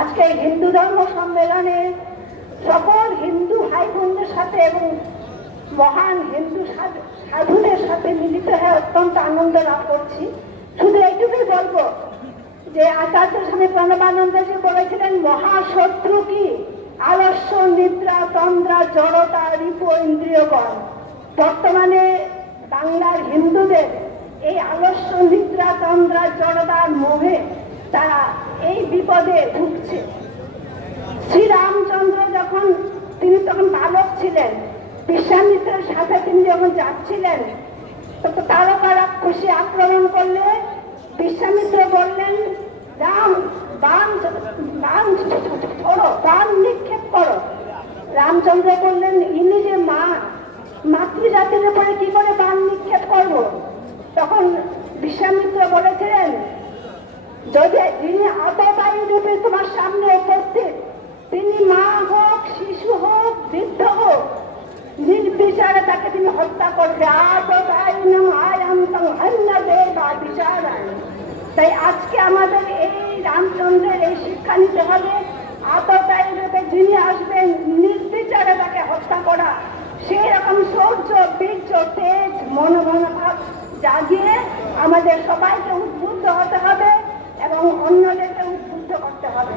আজকে হিন্দু ধর্ম সম্মেলনে সকল হিন্দু ভাই বোনদের সাথে এবং মহান হিন্দু সাধুদের সাথে মিলিত হয়ে অত্যন্ত আনন্দ লাভ করছি। শুধু এইটুকুই বলবো যে আচার্য স্বামী প্রণবানন্দজি বলেছিলেন, মহাশত্রু কি? আলস্য, নিদ্রা, তন্দ্রা, জড়তা, রিপ, ইন্দ্রিয়গণ। বর্তমানে বাংলার হিন্দুদের এই আলস্য, নিদ্রা, তন্দ্রা, জড়তার মোহে তারা এই বিপদে ভুগছে। শ্রীরামচন্দ্র তিনি তখন বালক ছিলেন, বিশ্বামিত্রের সাথে তিনি যখন যাচ্ছিলেন, তারকা রাক্ষসী আক্রমণ করলে বিশ্বামিত্র বললেন, রাম বাণ ছোড়ো, বাণ নিক্ষেপ করো। রামচন্দ্র বললেন, ইনি যে মা, মাতৃজাতির উপরে কি করে বাণ নিক্ষেপ করবো? তখন বিশ্বামিত্র বলেছিলেন, যদি যিনি আততায়ী রূপে তোমার সামনে উপস্থিত, তিনি মা হোক, শিশু হোক, বৃদ্ধ হোক, নির্বিচারে তাকে তিনি হত্যা করবে। তাই আজকে আমাদের এই রামচন্দ্রের এই শিক্ষা নিতে হবে, আততায়ী রূপে যিনি আসবেন নির্বিচারে তাকে হত্যা করা, সেই রকম শৌর্য, বীর্য, তেজ, মনোভাব জাগিয়ে আমাদের সবাইকে উদ্বুদ্ধ হতে হবে এবং অন্যদেরকে উদ্বুদ্ধ করতে হবে।